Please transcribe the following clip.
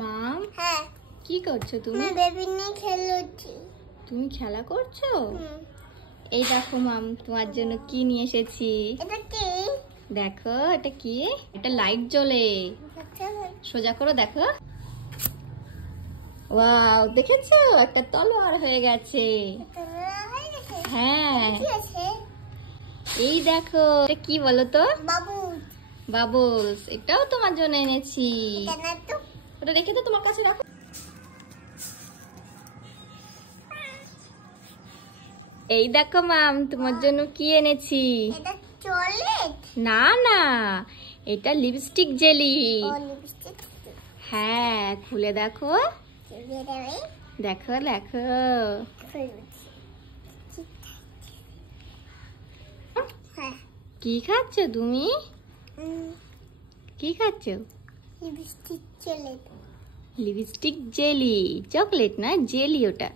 মাম, হ্যাঁ কি করছো তুমি? আমি বেবি নিয়ে খেলছি। তুমি খেলা করছো? এই দেখো মাম, তোমার জন্য কি নিয়ে এসেছি। এটা কি? দেখো এটা কি? এটা লাইট জ্বলে। সোজা করো, দেখো। ওয়াও, দেখেছো? একটা তলোয়ার হয়ে গেছে। হ্যাঁ, এই দেখো এটা কি বলো তো? বাবলস। এটাও তোমার জন্য এনেছি। ওটা রেখে তো তোমার কাছে রাখো। এই দেখো মাম, তোমার জন্য কি এনেছি। এটা চকলেট? না না, এটা লিপস্টিক জেলি। ও লিপস্টিক। হ্যাঁ, খুলে দেখো। দেখো দেখো। কি খাচ্ছ তুমি? কি খাচ্ছ? Lipstick chocolate. Lipstick jelly. Chocolate না, জেলি ওটা।